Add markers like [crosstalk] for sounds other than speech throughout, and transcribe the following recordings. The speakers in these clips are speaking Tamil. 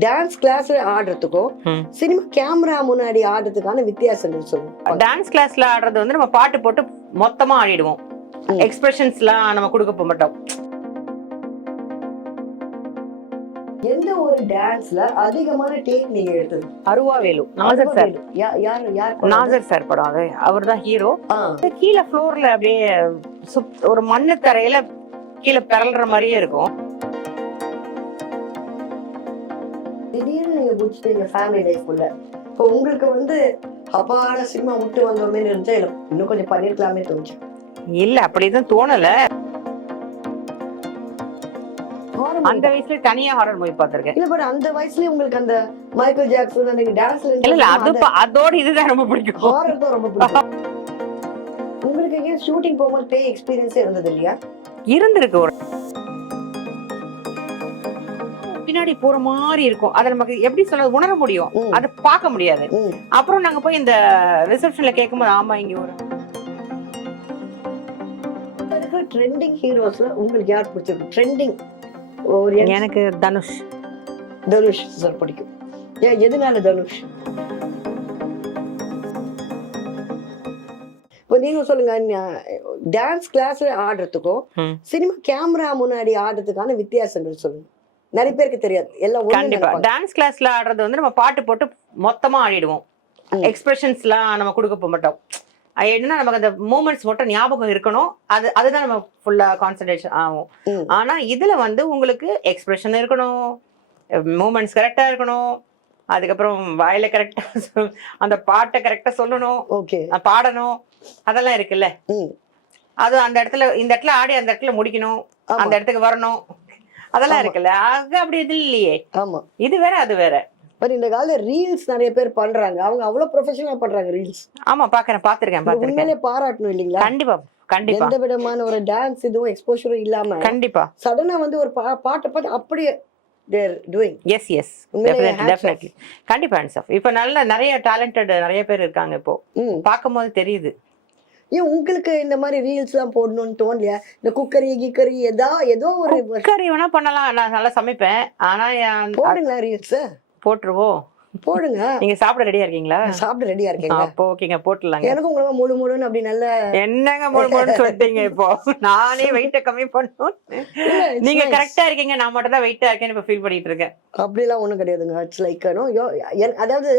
டான்ஸ் கிளாஸ்ல ஆடுறதுக்கும். சினிமா கேமரா முன்னாடி ஆடுறதுக்கான வித்தியாசங்கள் சொல்லுங்க. டான்ஸ் கிளாஸ்ல ஆடுறது வந்து நம்ம பாட்டு போட்டு மொத்தமா ஆடிடுவோம். எக்ஸ்பிரஷன்ஸ்லாம் நம்ம கொடுக்க போக மாட்டோம். எந்த ஒரு டான்ஸ்ல அதிகமான டேக் நீங்க எடுத்தது? அருவாவேலு நாசர் சார். யார் யார்? நாசர் சார் படம் அது. அவர் தான் ஹீரோ கீழே ஃப்ளோர்ல அப்படியே ஒரு மண்ணு தரையில கீழே பிறல்ற மாதிரியே இருக்கும். திடீர்னு நீங்க குடிச்சிட்டீங்க ஃபேமிலி லைஃப் குள்ள இப்போ உங்களுக்கு வந்து அப்பாட சினிமா விட்டு வந்தோமே இருந்துச்சா இல்ல இன்னும் கொஞ்சம் பண்ணிருக்கலாமே தோணுச்சு. இல்ல அப்படிதான் தோணல. அந்த வயசுல தனியா ஹாரர் மூவி பார்த்திருக்கேன். இல்ல பட் அந்த வயசுலயே உங்களுக்கு அந்த மைக்கேல் ஜாக்சன் அந்த டான்ஸ்ல இல்ல இல்ல அது ப- அதோட இதுதான் ரொம்ப பிடிக்கும். ஹாரர் தான் ரொம்ப பிடிக்கும். உங்களுக்கு எங்கேயும் ஷூட்டிங் போகும்போது பேய் எக்ஸ்பீரியன்ஸே இருந்தது இல்லையா? இருந்திருக்கு ஒரு பின்னாடி போற மாதிரி இருக்கும். அதை நமக்கு எப்படி சொல்றது? உணர முடியும். அதை பார்க்க முடியாது. அப்புறம் நாங்க போய் இந்த ரிசப்ஷன்ல கேட்கும்போது ஆமா இங்க ஒரு ட்ரெண்டிங் ஹீரோஸ்ல உங்களுக்கு யார் பிடிச்சிருக்கு? ட்ரெண்டிங் ஒரு எனக்கு தனுஷ். தனுஷ் சார் பிடிக்கும். ஏன் எதனால தனுஷ்? இப்போ நீங்க சொல்லுங்க டான்ஸ் கிளாஸ்ல ஆடுறதுக்கும். சினிமா கேமரா முன்னாடி ஆடுறதுக்கான வித்தியாசங்கள் சொல்லுங்க. நிறைய பேருக்கு தெரியாது. எல்லாம் கண்டிப்பா. டான்ஸ் கிளாஸ்ல ஆடுறது வந்து நம்ம பாட்டு போட்டு மொத்தமா ஆடிடுவோம். எக்ஸ்பிரஷன்ஸ்லாம் நம்ம கொடுக்க போக மாட்டோம். என்னன்னா நமக்கு அந்த மூமெண்ட்ஸ் மட்டும் ஞாபகம் இருக்கணும். அது அதுதான் நம்ம ஃபுல்லா கான்சன்ட்ரேஷன் ஆகும். ஆனா இதுல வந்து உங்களுக்கு எக்ஸ்பிரஷன் இருக்கணும். மூமெண்ட்ஸ் கரெக்டா இருக்கணும். அதுக்கப்புறம் வாயில கரெக்டா அந்த பாட்டை கரெக்டா சொல்லணும். ஓகே. பாடணும். அதெல்லாம் இருக்குல்ல. அது அந்த இடத்துல இந்த இடத்துல ஆடி அந்த இடத்துல முடிக்கணும். அந்த இடத்துக்கு வரணும். அதெல்லாம். இருக்குல்ல அது அப்படி இது இல்லையே. ஆமா. இது வேற அது வேற. பட் இந்த காலத்துல ரீல்ஸ் நிறைய பேர் பண்றாங்க. அவங்க அவ்வளவு ப்ரொஃபஷனலா பண்றாங்க ரீல்ஸ் ஆமா பாக்குறேன் பாத்திருக்கேன் உண்மையிலே பாராட்டணும் இல்லைங்களா? கண்டிப்பா கண்டிப்பா. எந்த விதமான ஒரு டான்ஸ் இதுவும் எக்ஸ்போஷரும் இல்லாம கண்டிப்பா. சடனா வந்து ஒரு பாட்டை பார்த்து அப்படியே they're doing yes yes. Definitely கண்டிப்பா ஹேண்ட்ஸ் ஆஃப் இப்போ நல்ல நிறைய டேலண்டட் நிறைய பேர் இருக்காங்க இப்போ. பார்க்கும்போது தெரியுது. ஏன் உங்களுக்கு இந்த மாதிரி ரீல்ஸ் எல்லாம் போடணும்னு தோணலையா? இந்த குக்கரி கிக்கரி ஏதா ஏதோ ஒரு கறி வேணா பண்ணலாம். நான் நல்லா சமைப்பேன். ஆனா என்- போடுங்களா ரீல்ஸ் போட்டுருவோம். போடுங்க. நீங்க சாப்பிட ரெடியா இருக்கீங்களா? சாப்பிட ரெடியா இருக்கேங்க. அப்போ ஓகேங்க போட்டுலாங்க எனக்கும் உங்களுக்கு முழு முழுன்னு அப்படி நல்ல என்னங்க முழு முழுன்னு சொல்லிட்டீங்க இப்போ? நானே வெயிட்ட கம்மி பண்ணணும் [laughs] it's நீங்க. கரெக்டா இருக்கீங்க. நான் மட்டும் தான் வெயிட்டா இருக்கேன்னு இப்ப ஃபீல் பண்ணிட்டு இருக்கேன். அப்படிலாம் ஒண்ணும் கிடையாதுங்க. இட்ஸ் லைக் அதாவது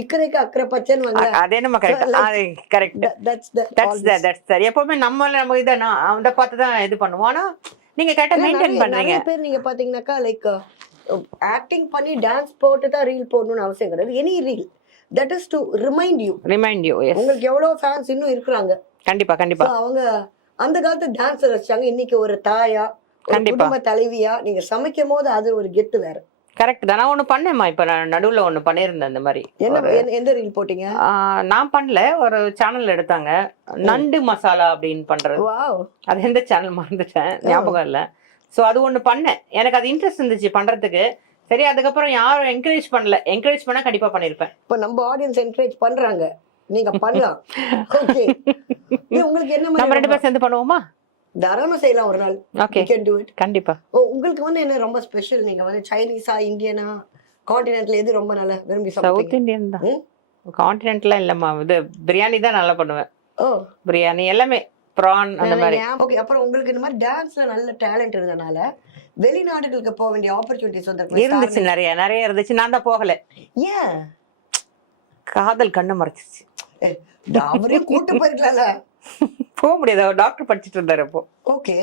இக்கரைக்கு அக்கறை பச்சைன்னு அதே நம்ம கரெக்ட் அது கரெக்ட் தட்ஸ் தட்ஸ் தட்ஸ் சரி. எப்பவுமே நம்ம நம்ம இதை நான் அவனை பார்த்து தான் இது பண்ணுவோம். ஆனா நீங்க கரெக்டா மெயின்டைன் பண்றீங்க பேர் நீங்க பாத்தீங்கன்னாக்கா லைக் ஆக்டிங் பண்ணி டான்ஸ் போட்டு தான் ரீல் போடணும்னு அவசியம் கிடையாது. Any reel that is to remind you remind you உங்களுக்கு எவ்வளவு ஃபேன்ஸ் இன்னும் இருக்கிறாங்க. கண்டிப்பா கண்டிப்பா. அவங்க அந்த காலத்து டான்ஸ் ரசிச்சாங்க இன்னைக்கு ஒரு தாயா. குடும்ப தலைவியா நீங்க சமைக்கும் போது அது ஒரு கெத்து வேற. கரெக்ட் தான். நான் ஒண்ணு பண்ணேம்மா. இப்ப நான் நடுவுல ஒண்ணு பண்ணியிருந்தேன் இந்த மாதிரி. என்ன எந்த ரீல் போட்டீங்க? நான் பண்ணல. ஒரு சேனல் எடுத்தாங்க. நண்டு மசாலா அப்படின்னு பண்றது. வாவ் அது எந்த சேனல் மறந்துட்டேன். ஞாபகம் இல்ல. சோ அது ஒண்ணு பண்ணேன். எனக்கு அது இன்ட்ரெஸ்ட் இருந்துச்சு பண்றதுக்கு. சரி அதுக்கப்புறம் யாரும் என்கரேஜ் பண்ணல. என்கரேஜ் பண்ணா கண்டிப்பா பண்ணிருப்பேன். இப்ப நம்ம ஆடியன்ஸ் என்கரேஜ் பண்றாங்க. நீங்க பண்ணலாம். [laughs] ஓகே உங்களுக்கு என்ன நம்ம ரெண்டு பேரும் சேர்ந்து பண்ணுவோமா? தாராளமா செய்யலாம் ஒரு நாள். Okay can do it. கண்டிப்பா. ஓ உங்களுக்கு வந்து என்ன ரொம்ப ஸ்பெஷல் நீங்க வந்து சைனீஸா இந்தியனா காண்டினென்ட்ல எது ரொம்ப நல்லா விரும்பி சவுத் இந்தியன் தான்? கான்டினென்ட்லாம் இல்லம்மா. இது பிரியாணி தான் நல்லா பண்ணுவேன். ஓ. பிரியாணி எல்லாமே. ப்ரான் அந்த மாதிரி. ஓகே அப்புறம் உங்களுக்கு இந்த மாதிரி டான்ஸ்ல நல்ல டேலண்ட் இருந்தனால வெளிநாடுகளுக்கு போக வேண்டிய ஆப்பர்ச்சுனிட்டிஸ் வந்து இருந்துச்சு நிறைய நிறைய இருந்துச்சு. நான் தான் போகல. ஏன்? காதல் கண்ணு மறைச்சிச்சு. அவரையும் கூட்டு போயிருக்கலாம்ல. போக முடியாது. அவர் டாக்டர் படிச்சிட்டு இருந்தாரு அப்போ. ஓகே.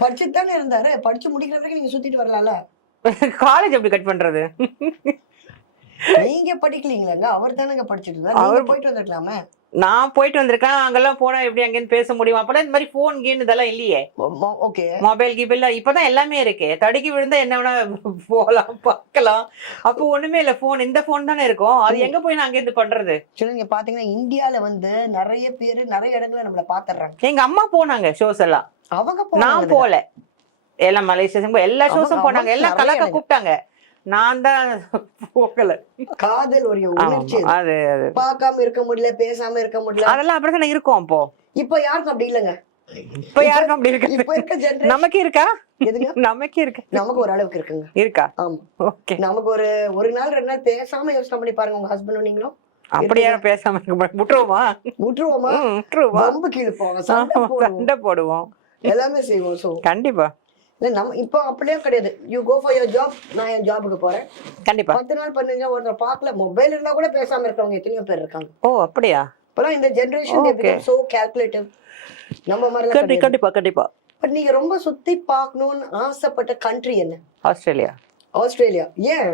படிச்சுட்டு தானே இருந்தாரு. படிச்சு முடிக்கிற வரைக்கும் நீங்க சுத்திட்டு வரலாம்ல. காலேஜ் எப்படி கட் பண்றது? நீங்க படிக்கலீங்களாங்க. அவர் தானங்க படிச்சிட்டு இருந்தாரு. அவர் போயிட்டு வந்திருக்கலாமே. நான் போயிட்டு வந்திருக்கேன் அங்கெல்லாம் போனா எப்படி அங்கேருந்து பேச முடியும்? அப்பெல்லாம் இந்த மாதிரி போன் கீன் இதெல்லாம் இல்லையே. ஓகே மொபைல் கீபிள் இப்பதான் எல்லாமே இருக்கு. தடுக்கி விழுந்தா என்ன வேணா போகலாம் பார்க்கலாம். அப்போ ஒண்ணுமே இல்ல போன் இந்த போன் தானே இருக்கும். அது எங்க போய் நான் அங்கேருந்து பண்றது? சரி நீங்க பாத்தீங்கன்னா இந்தியால வந்து நிறைய பேரு நிறைய இடத்துல நம்மள பாத்துறாங்க எங்க அம்மா போனாங்க ஷோஸ் எல்லாம். அவங்க நான் போல. எல்லாம் மலேசியா எல்லா ஷோஸும் போனாங்க. எல்லாம் கலக்க கூப்பிட்டாங்க. நான் தான் போகல. காதல் ஒரு உணர்ச்சி அது. அது பார்க்காம இருக்க முடியல பேசாம இருக்க முடியல. அதெல்லாம் அப்படித்தானே இருக்கும் அப்போ? இப்ப யாருக்கும் அப்படி இல்லைங்க. இப்ப யாருக்கும் அப்படி இப்ப இருக்கு இருக்க ஜென்ரேஷன் நமக்கு இருக்கா? எதுங்க? நமக்கே இருக்கு? நமக்கு ஒரு அளவுக்கு இருக்குங்க. இருக்கா? ஆமா. ஓகே. நமக்கு ஒரு ஒரு நாள் ரெண்டு நாள் பேசாம யோசனை பண்ணி பாருங்க உங்க ஹஸ்பண்டும் நீங்களும். அப்படியே பேசாம இருக்க மாட்டோம். விட்டுருவோமா? விட்டுருவோமா? ம், விட்டுருவோமா? பம்பு கீழ்ப்போம் சண்டை போடுவோம். எல்லாமே செய்வோம் ஸோ கண்டிப்பா. இல்ல நம்ம இப்போ அப்படியே கிடையாது. You go for your job நான் என் ஜாபுக்கு போறேன். கண்டிப்பா. பத்து நாள் பதினஞ்சு நாள் ஒருத்தர் பார்க்கல. மொபைல் இருந்தா கூட பேசாம இருக்கிறவங்க எத்தனையோ பேர் இருக்காங்க. ஓ அப்படியா? இப்பெல்லாம் இந்த ஜென்ரேஷன். சோ கால்குலேட்டிவ் நம்ம மாதிரி கண்டி கண்டிப்பா கண்டிப்பா. பட் நீங்க ரொம்ப சுத்தி பார்க்கணும்னு ஆசைப்பட்ட கண்ட்ரி என்ன? ஆஸ்திரேலியா. ஆஸ்திரேலியா. ஏன்?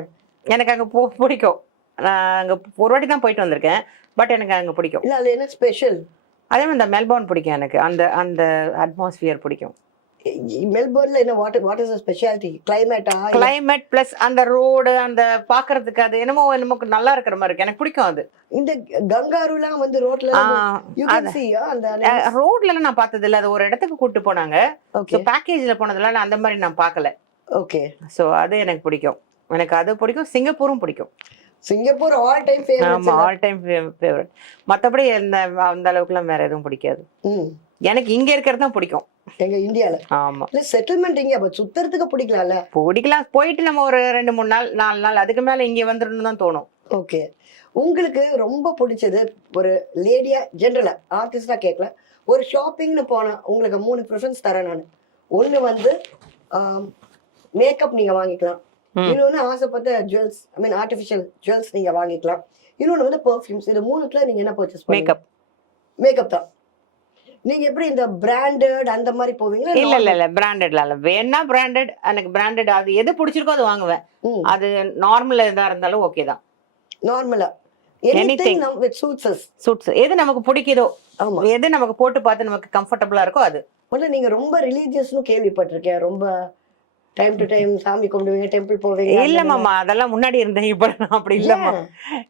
எனக்கு அங்க போ பிடிக்கும். நான் அங்க ஒரு வாட்டி தான் போயிட்டு வந்திருக்கேன். பட் எனக்கு அங்க பிடிக்கும். இல்ல அது என்ன ஸ்பெஷல் அதே மாதிரி இந்த மெல்போர்ன் பிடிக்கும் எனக்கு. அந்த அந்த அட்மாஸ்பியர் பிடிக்கும். மெல்போர்ன்ல என்ன வாட் வாட் இஸ் ஸ்பெஷாலிட்டி கிளைமேட்டா கிளைமேட் பிளஸ் அந்த ரோடு அந்த பாக்குறதுக்கு அது என்னமோ என்னமோ நல்லா இருக்கிற மாதிரி இருக்கு. எனக்கு பிடிக்கும் அது. இந்த கங்காருலாம் வந்து ரோட்ல அந்த ரோட்ல நான் பார்த்தது இல்ல அது ஒரு இடத்துக்கு கூட்டு போனாங்க. ஓகே பேக்கேஜ்ல போனதுல நான் அந்த மாதிரி நான் பார்க்கல. ஓகே ஸோ அது எனக்கு பிடிக்கும். எனக்கு அது பிடிக்கும். சிங்கப்பூரும் பிடிக்கும். சிங்கப்பூர் ஆல் டைம் ஆமா ஃபேவரட் ஆல் டைம் ஃபேவரட் மற்றபடி இந்த அந்த அளவுக்குலாம் வேற எதுவும் பிடிக்காது. எனக்கு இங்க இருக்கிறது தான் பிடிக்கும். எங்க இந்தியால. ஆமா. இல்ல செட்டில்மெண்ட் இங்க அப்ப சுத்துறதுக்கு பிடிக்கலாம்ல? பிடிக்கலாம் போயிட்டு நம்ம ஒரு ரெண்டு மூணு நாள் நாலு நாள் அதுக்கு மேல இங்க வந்துடணும் தான் தோணும். ஓகே. உங்களுக்கு ரொம்ப பிடிச்சது ஒரு லேடியா ஜென்ரலா ஆர்டிஸ்டா கேட்கல ஒரு ஷாப்பிங்னு போனா உங்களுக்கு மூணு ப்ரிஃபரன்ஸ் தரேன் நான். ஒண்ணு வந்து மேக்கப் நீங்க வாங்கிக்கலாம். இன்னொன்னு ஆசைப்பட்ட jewels I mean artificial jewels நீங்க வாங்கிக்கலாம். இன்னொன்னு வந்து பெர்ஃப்யூம்ஸ் இது மூணுத்துல நீங்க என்ன பர்ச்சேஸ் மேக்கப் மேக்கப் தான். நீங்க எப்படி இந்த பிராண்டட் அந்த மாதிரி போவீங்களா? இல்ல இல்ல இல்ல. பிராண்டட்ல இல்ல. வேணா பிராண்டட் எனக்கு பிராண்டட் அது எது பிடிச்சிருக்கோ அது வாங்குவேன். அது நார்மல் எதா இருந்தாலும் ஓகே தான். நார்மலா. எனிதிங் வித் சூட்ஸஸ் சூட்ஸ் எது நமக்கு பிடிக்குதோ எது நமக்கு போட்டு பார்த்து நமக்கு கம்ஃபர்டபுளா இருக்கோ அது. முதல்ல நீங்க ரொம்ப ரிலீஜியஸ்னு கேள்விப்பட்டிருக்கேன். ரொம்ப டைம் டு டைம் சாமி கும்பிடுவீங்க டெம்பிள் போவீங்க இல்ல மாமா. அதெல்லாம் முன்னாடி இருந்தேன். இப்ப அப்படி. இல்லம்மா?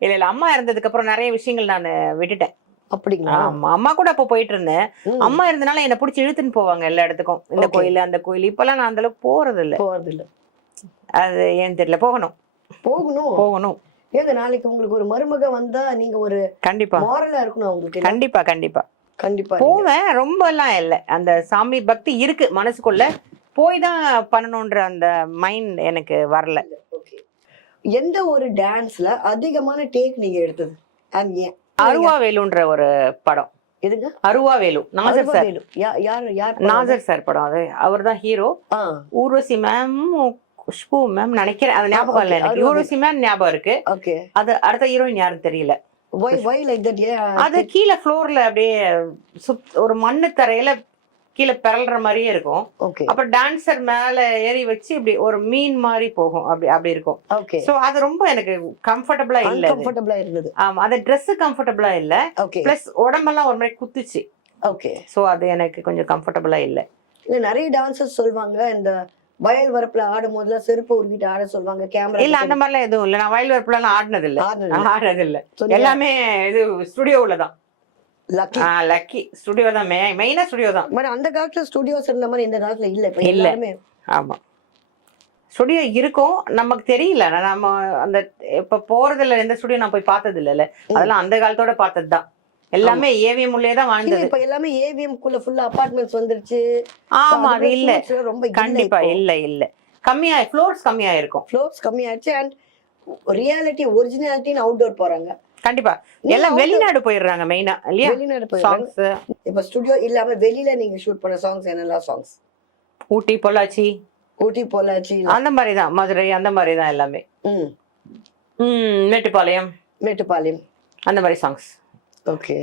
இல்ல இல்ல. அம்மா இருந்ததுக்கு அப்புறம் நிறைய விஷயங்கள் நான் விட்டுட்டேன். அப்படிங்களா? ஆமா அம்மா கூட அப்ப போயிட்டு இருந்தேன் அம்மா இருந்தனால என்ன பிடிச்சி இழுத்துன்னு போவாங்க எல்லா இடத்துக்கும். இந்த. கோயில் அந்த கோயில். இப்பெல்லாம் நான் அந்த அளவுக்கு போறது இல்ல போறது இல்ல அது ஏன் தெரியல. போகணும். போகணும். போகணும். ஏங்க நாளைக்கு உங்களுக்கு ஒரு மருமக வந்தா நீங்க ஒரு கண்டிப்பா. மாரலா இருக்கணும் உங்களுக்கு கண்டிப்பா கண்டிப்பா. கண்டிப்பா போவேன். ரொம்ப எல்லாம் இல்ல. அந்த சாமி பக்தி இருக்கு மனசுக்குள்ள. போய் தான் பண்ணணும்ன்ற அந்த மைண்ட் எனக்கு வரல. எந்த ஒரு டான்ஸ்ல அதிகமான டேக் நீங்க எடுத்தது? அண்ட் ஏன்? அருவா வேலுன்ற ஒரு படம். எதுங்க? அருவா வேலு நாசர் சார். அருவவேலு. யார் யார்? நாசர் சார் படம் அது. அவர் தான் hero Urvashi ma'am Khushbu ma'am நினைக்கிறேன். அது ஞாபகம். இல்லை எனக்கு. ஊர்வசி மேம் ஞாபகம் இருக்கு. ஓகே. அது அடுத்த ஹீரோயின் யாரும் தெரியல. அது கீழே ஃப்ளோர்ல அப்படியே ஒரு மண்ணு தரையில கீழே பிறல்ற மாதிரியே இருக்கும். அப்ப டான்சர் மேல ஏறி வச்சு இப்படி ஒரு மீன் மாதிரி போகும். அப்படி அப்படி இருக்கும். ஓகே சோ அது ரொம்ப எனக்கு கம்ஃபர்டபுளா இல்ல அது. அன்கம்ஃபர்டபுளா இருந்தது. ஆமா அந்த Dress கம்ஃபர்டபுளா இல்ல. பிளஸ் உடம்பெல்லாம் ஒரு மாதிரி குத்துச்சு. ஓகே சோ அது எனக்கு கொஞ்சம் கம்ஃபர்டபுளா இல்ல. இல்ல நிறைய டான்சர்ஸ் சொல்லுவாங்க இந்த வயல் வரப்புல ஆடும் போதுல செருப்பு உருவிட்டு ஆட சொல்லுவாங்க கேமரா இல்ல அந்த மாதிரிலாம் எதுவும் இல்ல. நான் வயல் வரப்புல ஆடினது இல்ல ஆடுறது இல்ல எல்லாமே எல்லாமே இது ஸ்டுடியோவுல தான். லக்கி லக்கி ஸ்டுடியோ தான் மெயினா ஸ்டுடியோ தான். பட் அந்த காலத்துல ஸ்டுடியோஸ் இருந்த மாதிரி இந்த காலத்துல இல்ல. இப்ப. எல்லாருமே. ஆமா. ஸ்டுடியோ இருக்கும். நமக்கு தெரியல. நம்ம அந்த இப்ப போறதுல எந்த ஸ்டுடியோ நான் போய் பார்த்தது இல்ல அதெல்லாம் அந்த காலத்தோட பார்த்தது தான். எல்லாமே ஏவிஎம் உள்ளே தான் வாழ்ந்தது. இப்ப எல்லாமே ஏவிஎம் குள்ள ஃபுல்லா அபார்ட்மெண்ட்ஸ் வந்துருச்சு. ஆமா அது இல்ல. ரொம்ப கண்டிப்பா இல்ல இல்ல. கம்மியா ஃப்ளோர்ஸ் கம்மியா இருக்கும். ஃப்ளோர்ஸ் கம்மியாச்சு அண்ட் ரியாலிட்டி ஒரிஜினாலிட்டின்னு அவுட்டோர் போறாங்க. கண்டிப்பா. எல்லாம் வெளிநாடு போயிடுறாங்க மெயினா இல்லையா? வெளிநாடு சாங்ஸ் இப்ப ஸ்டுடியோ இல்லாம வெளியில நீங்க ஷூட் பண்ண சாங்ஸ் என்னெல்லாம் சாங்ஸ் ஊட்டி பொள்ளாச்சி. ஊட்டி பொள்ளாச்சி அந்த மாதிரி தான் மதுரை அந்த மாதிரி தான் எல்லாமே. ம். மேட்டுப்பாளையம். மேட்டுப்பாளையம். அந்த மாதிரி சாங்ஸ் ஓகே.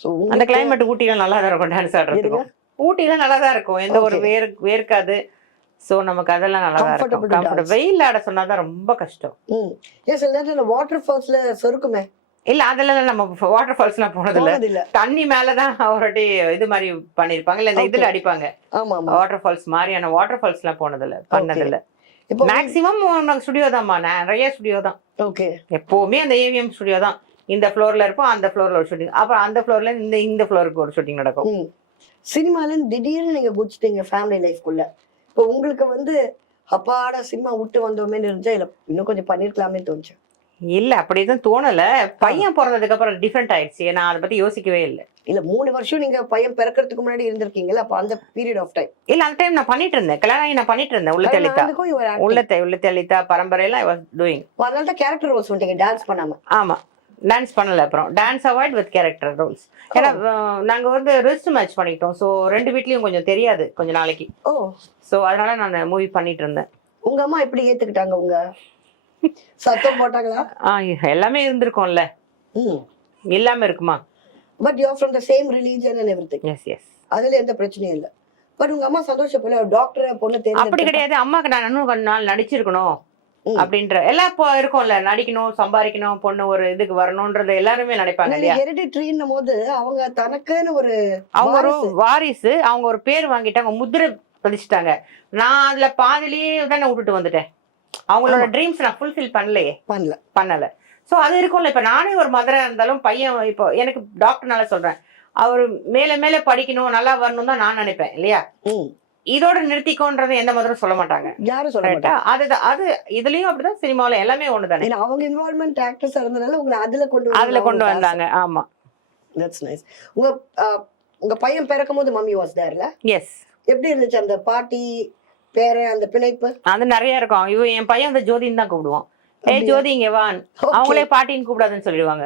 ஸோ அந்த கிளைமேட் ஊட்டில நல்லா தான் இருக்கும் டான்ஸ் ஆடுறதுக்கும். ஊட்டில நல்லா தான் இருக்கும் எந்த ஒரு. வேர் வேர்க்காது. சோ நமக்கு அதெல்லாம் நல்லா இருக்கும். வெயில் ஆட சொன்னாதான் ரொம்ப கஷ்டம். ம். ஏன் சில நேரத்தில் வாட்டர் ஃபால்ஸ்ல சொருக்குமே? இல்ல அதெல்லாம் நம்ம வாட்டர் போனது இல்ல போனது இல்ல தண்ணி மேலதான் வாட்டி இது மாதிரி பண்ணிருப்பாங்க. இல்ல இந்த இதுல. அடிப்பாங்க. வாட்டர் ஃபால்ஸ் மாதிரியான வாட்டர் ஃபால்ஸ் எல்லாம் போனது இல்ல பண்ணது இல்ல இப்போ மேக்சிமம் நாங்க ஸ்டுடியோ தான்மா நிறைய ஸ்டுடியோ தான். ஓகே எப்பவுமே அந்த ஏவிஎம் ஸ்டுடியோ தான். இந்த ஃப்ளோர்ல இருப்போம் அந்த ஃப்ளோர்ல ஒரு ஷூட்டிங் அப்புறம் அந்த ஃப்ளோர்ல இந்த இந்த ஃப்ளோருக்கு ஒரு ஷூட்டிங் நடக்கும். சினிமால திடீர்னு நீங்க குடிச்சிட்டீங்க ஃபேமிலி லைஃப்குள்ள இப்போ உங்களுக்கு வந்து அப்பாடா சினிமா விட்டு வந்தோமே இருந்துச்சா? இல்ல இன்னும் கொஞ்சம் பண்ணிருக்கலாமே தோணுச்சு? இல்ல அப்படி எதுவும் தோணல. பையன் பிறந்ததுக்கு அப்புறம் டிஃப்ரெண்ட் ஆயிடுச்சு. நான் அதை பத்தி யோசிக்கவே இல்லை. இல்ல மூணு வருஷம் நீங்க பையன் பிறக்கிறதுக்கு முன்னாடி இருந்திருக்கீங்கல்ல அப்ப அந்த பீரியட் ஆஃப் டைம் இல்ல அந்த டைம் நான் பண்ணிட்டு இருந்தேன். கல்யாணம் நான் பண்ணிட்டு இருந்தேன். உள்ள தெளித்தா. உள்ள தெளித்தா பரம்பரையெல்லாம் ஐ வாஸ் டூயிங் அதனால தான் கேரக்டர் ரோல்ஸ் வந்துட்டீங்க டான்ஸ் பண்ணாம. ஆமா. டான்ஸ் பண்ணல அப்புறம். Dance avoid with character roles ஏன்னா அஹ், நாங்க வந்து ரிஸ்ட் மேட்ச் பண்ணிட்டோம். ஸோ ரெண்டு வீட்லயும் கொஞ்சம் தெரியாது கொஞ்ச நாளைக்கு. ஓ. ஸோ அதனால நான் மூவி பண்ணிட்டு இருந்தேன். உங்க அம்மா எப்படி ஏத்துக்கிட்டாங்க உங்க? சத்தம் போட்டாங்களா? ஆ எல்லாமே இருந்திருக்கும்ல. எல்லாமே இருக்குமா? But you from the same religion and everything yes yes அதுல எந்த பிரச்சனையும் இல்ல. பட் உங்க அம்மா சந்தோஷப்படல டாக்டர் பொண்ணு அப்படி தெரியும் கிடையாது. அம்மாக்கு நான் இன்னும் கொஞ்ச நாள் நடிச்சிருக்கணும். அப்படின்ற எல்லாம் இப்போ இருக்கும்ல நடிக்கணும் சம்பாதிக்கணும் பொண்ணு ஒரு இதுக்கு வரணும்ன்றது எல்லாருமே நினைப்பாங்க இல்லையா? ஹெரிடிட்ரின்னும் போது அவங்க தனக்குன்னு ஒரு அவங்க ஒரு வாரிசு. அவங்க ஒரு பேர் வாங்கிட்டாங்க முத்திரை பதிச்சிட்டாங்க. நான் அதுல பாதிலேயே தானே விட்டுட்டு வந்துட்டேன். அவங்களோட ட்ரீம்ஸ் நான் ஃபுல்ஃபில் பண்ணலையே. பண்ணல. பண்ணல. சோ அது இருக்கும்ல இப்ப நானே ஒரு மதரா இருந்தாலும் பையன் இப்போ எனக்கு டாக்டர்னால சொல்றேன். அவர் மேல மேல படிக்கணும் நல்லா வரணும் தான் நான் நினைப்பேன் இல்லையா? இதோட நிறுத்திக்கோன்றது எந்த மதரும் சொல்ல மாட்டாங்க. யாரும் சொல்ல மாட்டாங்க. அதுதான். அது இதுலயும் அப்படிதான் சினிமாவில எல்லாமே ஒண்ணுதானே? அவங்க இன்வால்மெண்ட் ஆக்டர்ஸ் இருந்தனால உங்களை அதுல கொண்டு அதுல கொண்டு வந்தாங்க. ஆமா. தட்ஸ் நைஸ் உங்க உங்க பையன் பிறக்கும் போது மம்மி வாஸ் தேர்ல எஸ் எப்படி இருந்துச்சு அந்த பாட்டி பேரன் அந்த பிணைப்பு? அது நிறைய இருக்கும். இவன் என் பையன் வந்து ஜோதின்னு தான் கூப்பிடுவான். அப்படியா? ஜோதி இங்க வான். அவங்களே பாட்டின்னு கூப்பிடாதுன்னு சொல்லிடுவாங்க.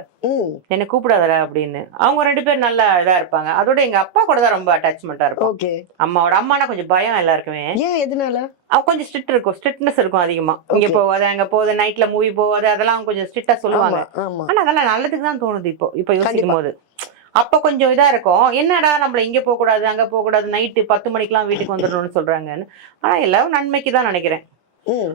என்ன கூப்பிடாதடா அப்படின்னு. அவங்க ரெண்டு பேரும் நல்லா இதா இருப்பாங்க. அதோட எங்க அப்பா கூட தான் ரொம்ப அட்டாச்மெண்டா இருக்கும் ஓகே அம்மாவோட அம்மானா கொஞ்சம் பயம் எல்லாருக்குமே ஏன்? எதனால? அவ கொஞ்சம் ஸ்ட்ரிக்ட் இருக்கும். ஸ்ட்ரிக்ட்னஸ் இருக்கும் அதிகமா. இங்க. போவாது அங்க போகுது நைட்ல மூவி போவாது அதெல்லாம் கொஞ்சம் ஸ்ட்ரிக்டா சொல்லுவாங்க. ஆனா அதெல்லாம் நல்லதுக்கு தான் தோணுது இப்போ. இப்போ யோசிக்கும். போது. அப்ப கொஞ்சம் இதா இருக்கும். என்னடா நம்மள இங்க போக கூடாது அங்க போக கூடாது நைட்டு பத்து மணிக்கெல்லாம் வீட்டுக்கு வந்துடணும்னு சொல்றாங்கன்னு. ஆனா எல்லாரும் நன்மைக்கு தான் நினைக்கிறேன்.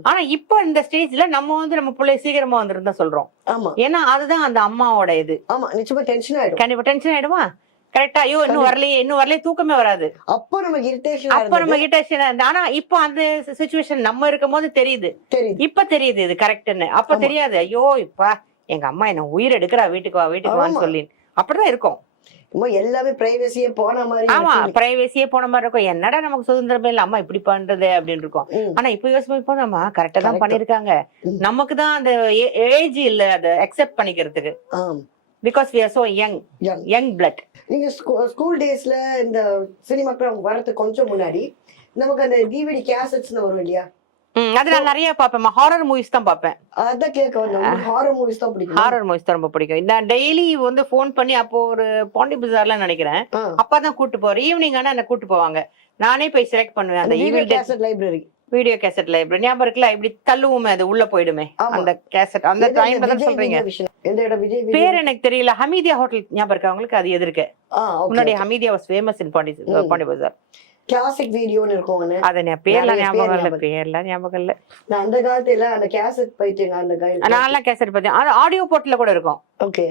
ஆனா இப்போ இந்த ஸ்டேஜ்ல நம்ம வந்து நம்ம பிள்ளை சீக்கிரமா வந்துருந்தா சொல்றோம். ஆமா. ஏன்னா அதுதான் அந்த அம்மாவோட இது. ஆமா நிச்சயமா டென்ஷன் ஆயிடும். கண்டிப்பா டென்ஷன் ஆயிடுமா? கரெக்டா ஐயோ இன்னும் வரலையே இன்னும் வரலையே தூக்கமே வராது. அப்போ நமக்கு இரிட்டேஷன் அப்ப நம்ம கிட்ட ஆனா இப்போ அந்த சுச்சுவேஷன் நம்ம இருக்கும் போது தெரியுது. இப்ப தெரியுது இது கரெக்ட்னு அப்ப. தெரியாது. ஐயோ இப்ப எங்க அம்மா என்ன உயிர் எடுக்கிறா வீட்டுக்கு வா வீட்டுக்கு வான்னு. சொல்லி அப்படிதான் இருக்கும். எல்லாமே பிரைவசியே போன மாதிரி ஆமா பிரைவேசியே போன மாதிரி இருக்கும். என்னடா நமக்கு சுதந்திரமே இல்ல? அம்மா இப்படி பண்றது அப்படின்னு இருக்கும். ஆனா இப்ப யோசிச்சு இப்போ நம்ம கரெக்டா தான். பண்ணிருக்காங்க. நமக்கு தான் அந்த ஏஜ் இல்ல அதை அக்செப்ட் பண்ணிக்கிறதுக்கு. Because we are so young. Young blood நீங்க ஸ்கூல் டேஸ்ல இந்த சினிமாக்கு வரதுக்கு கொஞ்சம் முன்னாடி நமக்கு அந்த டிவிடி கேசட்ஸ்னு வரும் இல்லையா? அது நான் நிறைய பாப்பேன் ஹாரர் மூவிஸ் தான் பாப்பேன் அதான் கேட்க வந்தேன். ஹாரர் மூவிஸ் தான் பிடிக்கும்? ஹாரர் மூவிஸ் தான் ரொம்ப பிடிக்கும். நான் டெய்லி வந்து ஃபோன் பண்ணி அப்போ ஒரு பாண்டி பஜார்ல நினைக்கிறேன். அப்பதான் கூட்டு போறேன் ஈவினிங் ஆனா என்ன கூட்டு போவாங்க. நானே போய் செலக்ட் பண்ணுவேன் அந்த evil cassette library video cassette library ஞாபகம் இருக்குல்ல? இப்படி தள்ளுவோமே அது உள்ள போயிடுமே. அந்த கேசட் அந்த டைம்ல தான் சொல்றீங்க. பேர் எனக்கு தெரியல. ஹமீதியா ஹோட்டல் ஞாபகம் இருக்கா? உங்களுக்கு? அது எதிர்க்க முன்னாடி Hamidia was famous in Pondy. Pondy Bazaar classic வீடியோன்னு இருக்கும் அது நிறைய ஞாபகம் இல்ல. பேர்லாம் ஞாபகம் இல்ல. நான் அந்த காலத்துல அந்த கேசட் பைத்தியங்க அந்த கையில் நான்லாம் கேசட் பார்த்தேன் அது ஆடியோ போர்ட்ல கூட இருக்கும். ஓகே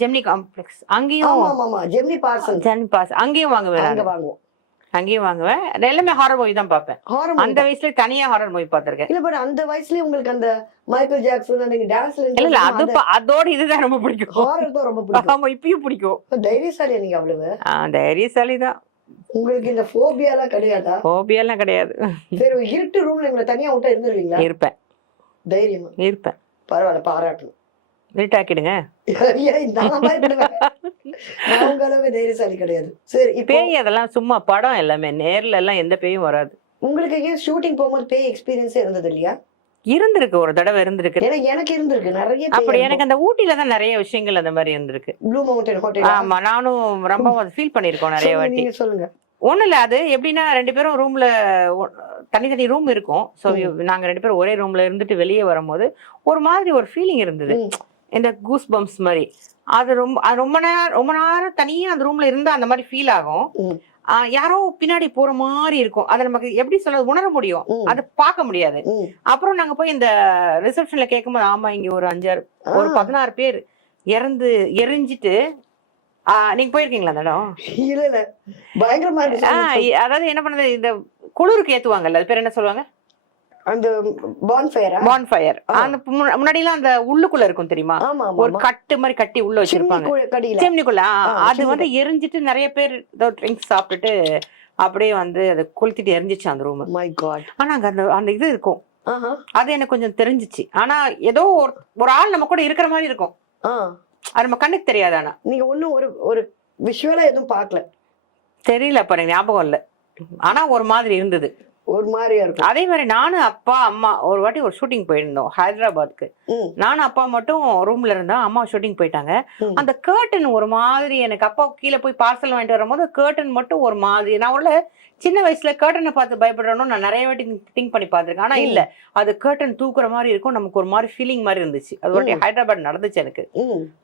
ஜெமினி காம்ப்ளெக்ஸ் அங்கேயும் ஆமா ஆமா ஜெமினி பார்சன் ஜென் பாஸ் அங்கேயும் வாங்குவேன் அங்க. வாங்குவோம். அங்கேயும் வாங்குவேன். எல்லாமே ஹாரர் மூவி தான் பார்ப்பேன். அந்த வயசுல தனியா ஹாரர் மூவி பார்த்திருக்கேன். இல்ல பட் அந்த வயசுலயே உங்களுக்கு அந்த மைக்கேல் ஜாக்சன் அந்த டான்ஸ்ல இல்ல இல்ல அது அதோட இதுதான் ரொம்ப பிடிக்கும். ஹாரர் தான் ரொம்ப பிடிக்கும். ஆமா இப்பயும் பிடிக்கும். தைரியசாலி நீங்க அவ்வளவு. தைரியசாலி தான். உங்களுக்கு இந்த போபியாலாம் கிடையாதா? ஹோபியெல்லாம் கிடையாது. சரி இருட்டு ரூம்ல எங்களை தனியா விட்டா இருந்துருவீங்களா? இருப்பேன். தைரியமா. இருப்பேன். பரவாயில்ல பாராட்டணும். இருட்டாக்கிடுங்க அளவு தைரியசாலி கிடையாது. சரி பேய் அதெல்லாம் சும்மா படம் எல்லாமே நேர்ல எல்லாம் எந்த பேயும் வராது. உங்களுக்கு எங்கேயும் ஷூட்டிங் போகும்போது பேய் எக்ஸ்பீரியன்ஸே இருந்தது இல்லையா? இருந்திருக்கு ஒரு தடவை இருந்திருக்கு. எனக்கு இருந்திருக்கு. நிறைய அப்படி எனக்கு அந்த ஊட்டில தான் நிறைய விஷயங்கள் அந்த மாதிரி இருந்திருக்கு. ப்ளூ மவுண்டன் ஹோட்டல் ஆமா நானும் ரொம்ப ஃபீல் பண்ணிருக்கோம் நிறைய வாட்டி. சொல்லுங்க. ஒண்ணும் இல்ல அது எப்படின்னா ரெண்டு பேரும் ரூம்ல தனித்தனி ரூம் இருக்கும். ஸோ நாங்க ரெண்டு பேரும் ஒரே ரூம்ல இருந்துட்டு வெளியே வரும்போது ஒரு மாதிரி ஒரு ஃபீலிங் இருந்தது. இந்த கூஸ் பம்ப்ஸ் மாதிரி. அது ரொம்ப அது ரொம்ப நேரம் ரொம்ப நேரம் தனியா அந்த ரூம்ல இருந்தா அந்த மாதிரி ஃபீல் ஆகும். யாரோ பின்னாடி போற மாதிரி இருக்கும். அதை நமக்கு எப்படி சொல்ல உணர முடியும். அது பார்க்க முடியாது. அப்புறம் நாங்க போய் இந்த ரிசப்ஷன்ல கேட்கும்போது ஆமா இங்க ஒரு அஞ்சாறு ஒரு. பதினாறு பேர் இறந்து எரிஞ்சிட்டு நீங்க போயிருக்கீங்களா அந்த இடம்? இல்ல பயங்கரமா அதாவது என்ன பண்ணுது? இந்த குளிருக்கு ஏத்துவாங்கல்ல அது பேர் என்ன சொல்லுவாங்க? அந்த பான் ஃபயரா பான் ஃபயர் ஆ. அந்த முன்னாடி எல்லாம் அந்த உள்ளுக்குள்ள இருக்கும் தெரியுமா? ஒரு கட்டு மாதிரி கட்டி உள்ள வச்சிருப்பாங்க. சிம்னிக்குள்ள அது வந்து எரிஞ்சிட்டு நிறைய பேர் ஏதோ ட்ரிங்க்ஸ் சாப்பிட்டுட்டு அப்படியே வந்து அதை கொளுத்திட்டு எரிஞ்சிச்சு அந்த ரூம் மை காட் ஆனா அங்க அந்த அந்த இது இருக்கும். அது எனக்கு கொஞ்சம் தெரிஞ்சிச்சு. ஆனா ஏதோ ஒரு ஆள் நம்ம கூட இருக்கிற மாதிரி இருக்கும். அது நம்ம கண்ணுக்கு தெரியாது ஆனா. நீங்க ஒண்ணும் ஒரு ஒரு விஷுவலா எதுவும் பார்க்கல? தெரியல அப்ப எனக்கு ஞாபகம் இல்ல. ஆனா ஒரு மாதிரி இருந்தது. ஒரு மாதிரியா இருக்கும். அதே மாதிரி நானும் அப்பா அம்மா ஒரு வாட்டி ஒரு ஷூட்டிங் போயிருந்தோம் ஹைதராபாத்க்கு. நானும் அப்பா மட்டும் ரூம்ல இருந்தோம் அம்மா ஷூட்டிங் போயிட்டாங்க. அந்த கேர்டன் ஒரு மாதிரி எனக்கு அப்பா கீழே போய் பார்சல் வாங்கிட்டு வரும்போது கேர்டன் மட்டும் ஒரு மாதிரி. நான் உள்ள சின்ன வயசுல கேர்டனை பார்த்து பயப்படுறேன்னு நான் நிறைய வாட்டி திங்க் பண்ணி பார்த்திருக்கேன். ஆனா. இல்ல. அது கேர்டன் தூக்குற மாதிரி இருக்கும் நமக்கு ஒரு மாதிரி ஃபீலிங் மாதிரி இருந்துச்சு. அது ஒரு வாட்டி. ஹைதராபாத் நடந்துச்சு எனக்கு.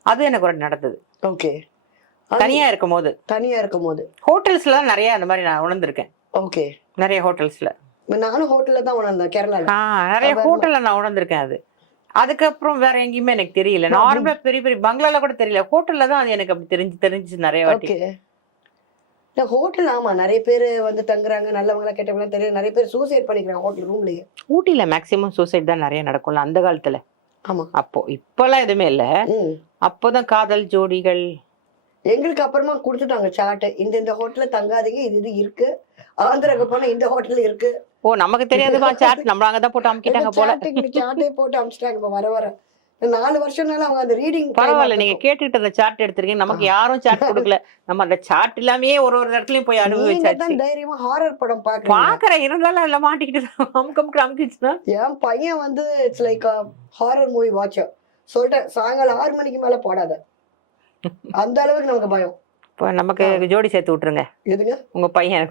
அது எனக்கு ஒரு நடந்தது. ஓகே. தனியா இருக்கும் போது தனியா இருக்கும் போது ஹோட்டல்ஸ்ல தான் நிறைய அந்த மாதிரி நான் உணர்ந்திருக்கேன். ஓகே. நிறைய ஹோட்டல்ஸ்ல. நானும் ஹோட்டல்ல தான் உணர்ந்தேன் கேரளால. ஆ நிறைய ஹோட்டல்ல நான் உணர்ந்திருக்கேன் அது. அதுக்கப்புறம் வேற எங்கேயுமே எனக்கு தெரியல. நார்மலா பெரிய பெரிய பங்களால கூட தெரியல. ஹோட்டல்ல தான் அது எனக்கு அப்படி தெரிஞ்சு தெரிஞ்சு நிறைய வாட்டி. ஹோட்டல் ஆமா நிறைய பேர் வந்து தங்குறாங்க நல்லவங்களா கெட்டவங்களா தெரியும் நிறைய பேர் சூசைட் பண்ணிக்கிறாங்க ஹோட்டல் ரூம்லயே ஊட்டியில மேக்சிமம் சூசைட் தான் நிறைய நடக்கும்ல அந்த காலத்துல. ஆமா. அப்போ இப்பெல்லாம் எதுவுமே இல்ல. அப்போதான் காதல் ஜோடிகள் எங்களுக்கு அப்புறமா கொடுத்துட்டாங்க சார்ட் இந்த இந்த ஹோட்டல்ல தங்காதீங்க இது இது இருக்கு. ஆந்திராக்கு போனா இந்த ஹோட்டல் இருக்கு. ஓ நமக்கு தெரியாதுமா சாட் நம்மள அங்கதான் போட்டு அமுக்கிட்டாங்க போல. சார்ட்டே போட்டு அமிச்சிட்டாங்க இப்ப வர வர. நாலு வருஷம்னால அவங்க அந்த ரீடிங் பரவாயில்ல நீங்க கேட்டுக்கிட்டு அந்த சார்ட் எடுத்திருக்கீங்க. நமக்கு யாரும் சார்ட் கொடுக்கல. நம்ம அந்த சார்ட் இல்லாமயே ஒரு ஒரு இடத்துலயும் போய் அனுபவிச்சாச்சு. தான் தைரியமா ஹாரர் படம் பாக்குறீங்க. பாக்குற இருந்தாலும் அதுல மாட்டிக்கிட்டு அமுக்கு அமுக்கு அமுக்கிச்சுன்னா? என் பையன் வந்து it's like horror movie watcher சொல்லிட்டேன் சாயங்காலம் ஆறு மணிக்கு மேல போடாத. அந்த அளவுக்கு நமக்கு பயம். இப்போ நமக்கு ஜோடி சேர்த்து விட்டுருங்க. எதுங்க? உங்க பையன்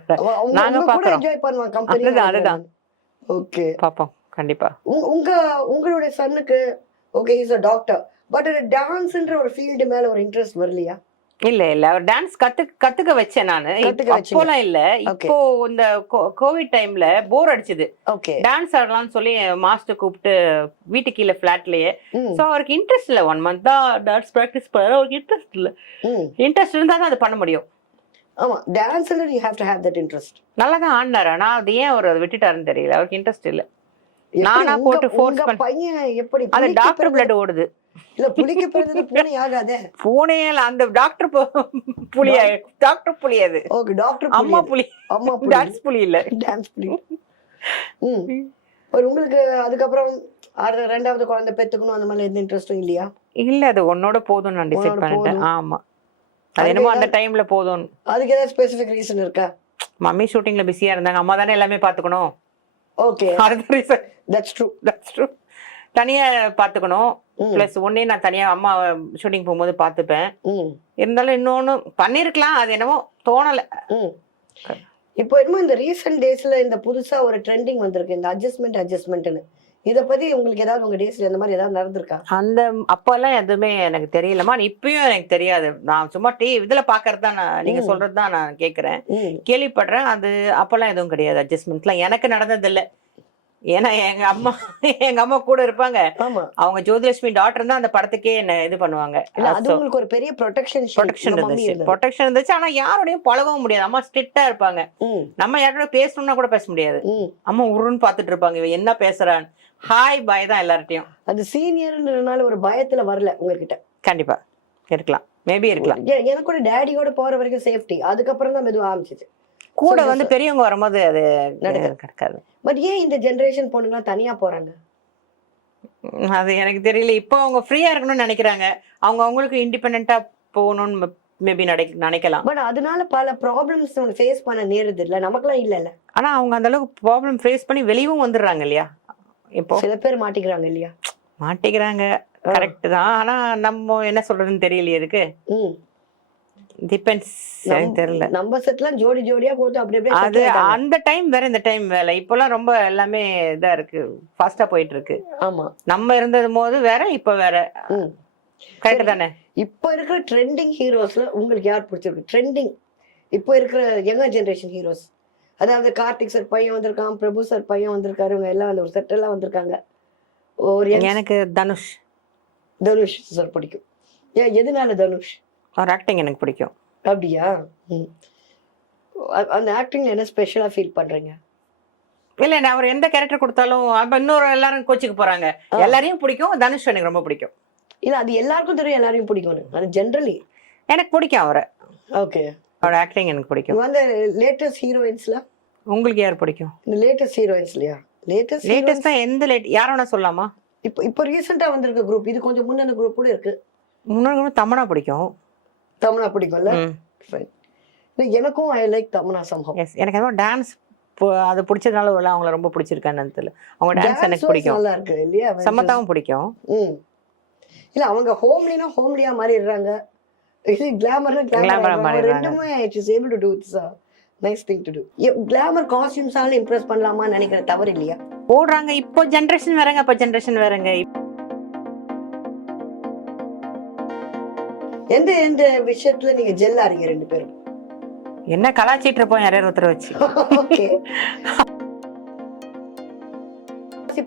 நாங்க பாக்குறோம். என்ஜாய் பண்ணுவான் அதுதான், அதுதான். கம்பெனி ஓகே பாப்போம் கண்டிப்பா. உங்க உங்களுடைய சன்னுக்கு okay is a doctor but டான்ஸ்ன்ற ஒரு ஃபீல்டு மேல ஒரு இன்ட்ரெஸ்ட் வரலையா? இல்ல இல்ல. அவர் டான்ஸ் கத்து கத்துக்க வச்சேன் நானு. அப்போலாம் இல்ல. இப்போ இந்த கோவிட் டைம்ல போர் அடிச்சது. டான்ஸ் ஆடலாம்னு சொல்லி மாஸ்டர் கூப்பிட்டு வீட்டு கீழே ஃபிளாட்லயே ம். சோ அவருக்கு இன்ட்ரெஸ்ட் இல்ல. ஒன் மந்த் தான் டான்ஸ் ப்ராக்டிஸ் பண்ண. அவருக்கு இன்ட்ரெஸ்ட் இல்ல. இன்ட்ரெஸ்ட் இருந்தா தான் அது பண்ண முடியும். ஆமா. டான்ஸ்ல you have to have that interest நல்லா தான் ஆடினாரு. ஆனா அது ஏன் அவர் அதை விட்டுட்டாருன்னு தெரியல. அவருக்கு இன்ட்ரெஸ்ட் இல்ல. நானா போட்டு force பண்ண- பையன் எப்படி அது டாக்டர் பிளட் ஓடுது. இல்ல புலிக்கு பிறந்தது பூனை ஆகாதே. பூனையில அந்த டாக்டர் புலியா டாக்டர் புலி அது. ஓகே டாக்டர் அம்மா புலி அம்மா புலி டான்ஸ் புலி இல்ல. டான்ஸ் புலி ம். ஒரு உங்களுக்கு அதுக்கப்புறம் ரெண்டாவது குழந்தை பெத்துக்கணும் அந்த மாதிரி எந்த இன்ட்ரெஸ்டும் இல்லையா? இல்ல அது உன்னோட போதும் நான் டிசைட் பண்ணிட்டேன். ஆமா. அது என்னமோ அந்த டைம்ல போதும். அதுக்கு ஏதாவது ஸ்பெசிஃபிக் ரீசன் இருக்கா? மம்மி ஷூட்டிங்ல பிஸியா இருந்தாங்க. அம்மா தானே எல்லாமே பாத்துக்கணும். ஓகே அதுதான் reason that's true that's true தனியா பாத்துக்கணும். ப்ளஸ் ஒன்னே நான் தனியா அம்மா ஷூட்டிங் போகும்போது பாத்துப்பேன் இருந்தாலும் இன்னொன்னு பண்ணிருக்கலாம் அது என்னமோ தோணல. இப்போ என்னமோ இந்த ரீசெண்ட் டேஸ்ல இந்த புதுசா ஒரு ட்ரெண்டிங் வந்திருக்கு இந்த அட்ஜஸ்ட்மெண்ட் அட்ஜஸ்ட்மெண்ட்னு இத பத்தி உங்களுக்கு ஏதாவது உங்க டேஸ்ல இந்த மாதிரி ஏதாவது நடந்திருக்கா? அந்த அப்பெல்லாம் எதுவுமே எனக்கு தெரியலமா இப்பயும் எனக்கு தெரியாது. நான் சும்மா டி இதுல பாக்குறது தான் நான் நீங்க. சொல்றது தான் நான் கேக்குறேன் கேள்விப்படுறேன். அது அப்பெல்லாம் எதுவும் கிடையாது. அட்ஜஸ்ட்மெண்ட்லாம் எனக்கு நடந்தது இல்ல ஏன்னா எங்க அம்மா [laughs] எங்க அம்மா கூட இருப்பாங்க. அவங்க ஜோதிலட்சுமி டாக்டர் தான் அந்த படத்துக்கே என்ன இது பண்ணுவாங்க. உங்களுக்கு ஒரு பெரிய ப்ரொடெக்ஷன் ப்ரொடெக்ஷன் இருந்துச்சு. ப்ரொடெக்ஷன் இருந்துச்சு. ஆனா யாரோடையும் பழகவும் முடியாது. அம்மா ஸ்ட்ரிக்டா இருப்பாங்க. நம்ம யாரோட பேசணும்னா கூட பேச முடியாது. அம்மா உருன்னு பாத்துட்டு இருப்பாங்க. இவ என்ன பேசுறான்னு. ஹாய் பாய் தான் எல்லார்ட்டையும் அது சீனியர்ன்றதுனால ஒரு பயத்துல வரல உங்ககிட்ட. கண்டிப்பா. இருக்கலாம். மேபி இருக்கலாம். எனக்கு கூட டேடியோட போற வரைக்கும் சேஃப்டி அதுக்கப்புறம் தான் மெதுவா ஆரம்பிச்சிச்சு. கூட வந்து பெரியவங்க வரும்போது அது நடக்காது. பட் ஏன் இந்த ஜெனரேஷன் பொண்ணுங்க தனியா போறாங்க? அது எனக்கு தெரியல. இப்போ அவங்க ஃப்ரீயா இருக்கணும்னு நினைக்கிறாங்க. அவங்க அவங்களுக்கு இண்டிபெண்டா போகணும்னு மேபி நினைக்கலாம். பட் அதனால பல ப்ராப்ளம்ஸ் ஃபேஸ் பண்ண நேருது இல்ல. நமக்குலாம் இல்ல ஆனா அவங்க அந்த அளவுக்கு ப்ராப்ளம் ஃபேஸ் பண்ணி வெளியவும் வந்துடுறாங்க இல்லையா? இப்போ சில பேர் மாட்டிக்கிறாங்க இல்லையா? மாட்டிக்கிறாங்க. கரெக்ட் தான். ஆனா நம்ம என்ன சொல்றதுன்னு தெரியலையே இருக்கு டிபெண்ட்ஸ் தெரியல. நம்ம செட்லாம் ஜோடி ஜோடியா கொடுத்து அப்படி அப்படியே அது. அந்த டைம் வேற இந்த டைம் வேலை இப்போலாம் ரொம்ப எல்லாமே இதா இருக்கு. ஃபாஸ்டா போயிட்டு இருக்கு ஆமா. நம்ம இருந்தது போது வேற இப்ப வேற. கரெக்ட் தானே? இப்போ இருக்கிற ட்ரெண்டிங் ஹீரோஸ்ல உங்களுக்கு யார் பிடிச்சிருக்கு? ட்ரெண்டிங் இப்போ இருக்கிற யங்கர் ஜெனரேஷன் ஹீரோஸ் அதாவது கார்த்திக் சார் பையன் வந்திருக்கான் பிரபு சார் பையன் வந்திருக்காரு இவங்க எல்லாம் வந்து ஒரு செட் எல்லாம் வந்திருக்காங்க. ஒரு எனக்கு தனுஷ். தனுஷ் சார் பிடிக்கும். ஏன் எதனால தனுஷ்? அவர் ஆக்டிங் எனக்கு பிடிக்கும். அப்படியா? அந்த ஆக்டிங் என்ன ஸ்பெஷலா ஃபீல் பண்றீங்க? இல்ல நான் அவர் எந்த கேரக்டர் கொடுத்தாலும் அப்ப இன்னொரு எல்லாரும் கோச்சுக்கு போறாங்க. ஆ. எல்லாரையும் பிடிக்கும் தனுஷ் எனக்கு ரொம்ப பிடிக்கும். இல்ல அது எல்லாருக்கும் தெரியும் எல்லாரையும் பிடிக்கும்னு. அது ஜென்ரலி எனக்கு பிடிக்கும் அவரை. ஓகே அவரோட ஆக்டிங் எனக்கு பிடிக்கும். வந்து லேட்டஸ்ட் ஹீரோயின்ஸ்ல உங்களுக்கு யார் பிடிக்கும்? இந்த லேட்டஸ்ட் ஹீரோயின்ஸ்லயா லேட்டஸ்ட் லேட்டஸ்டா எந்த லேட் யார வேணா சொல்லலாமா? இப்போ இப்போ ரீசெண்டா வந்திருக்க குரூப் இது கொஞ்சம் முன்ன குரூப் கூட இருக்கு. முன்னாடி தமனா பிடிக்கும். தமிழா பிடிக்கும்ல? எனக்கும் ஐ லைக் தமனா சம்பவம் எனக்கு என்னமோ டான்ஸ் அது பிடிச்சதுனால இல்லை அவங்கள ரொம்ப பிடிச்சிருக்கான்னு தெரியல அவங்க டான்ஸ் எனக்கு பிடிக்கும். நல்லா இருக்கு இல்லையா? சமத்தாவும் பிடிக்கும். இல்ல அவங்க ஹோம்லினா ஹோம்லியா மாறிடுறாங்க. இது கிளாமர்னா கிளாமர் மாறிடுறாங்க. ரெண்டுமே it is able to to it's nice thing to to glamour காஸ்டியூம்ஸால impress பண்ணலாமா நினைக்கிற தவறு இல்லையா? ஓடுறாங்க. இப்போ ஜென்ரேஷன் வேறங்க இப்போ ஜென்ரேஷன் வேறங்க. எந்த எந்த விஷயத்துல நீங்க ஜெல் ஆறீங்க ரெண்டு பேரும்? என்ன கலாச்சிட்டு இருப்போம் யாரையாவது ஒருத்தர் வச்சு.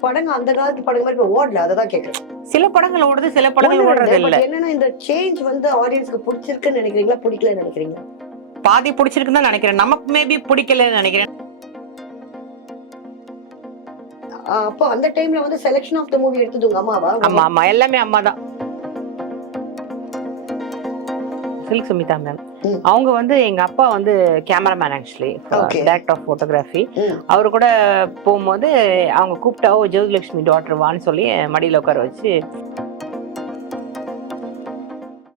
படங்க அந்த காலத்து படங்க மாதிரி ஓடல அதை தான் கேட்கறேன் சில படங்கள் ஓடுது சில படங்கள் ஓடுறது இல்ல. என்னன்னா இந்த சேஞ்ச் வந்து ஆடியன்ஸ்க்கு பிடிச்சிருக்குன்னு நினைக்கிறீங்களா பிடிக்கலன்னு நினைக்கிறீங்களா? பாதி பிடிச்சிருக்குன்னு தான் நினைக்கிறேன். நமக்கு மேபி பிடிக்கலன்னு நினைக்கிறேன். அப்போ அந்த டைம்ல வந்து செலெக்ஷன் ஆஃப் த மூவி எடுத்தது உங்க அம்மாவா? ஆமா ஆமா. எல்லாமே அம்மா தான் சில்க் சுமிதா மேம். அவங்க வந்து எங்க அப்பா வந்து cameraman actually. Director of photography ம். அவரு கூட போகும்போது அவங்க கூப்பிட்டா ஓ ஜோதிலட்சுமி டாக்டர் வான்னு சொல்லி மடியில உட்கார வச்சு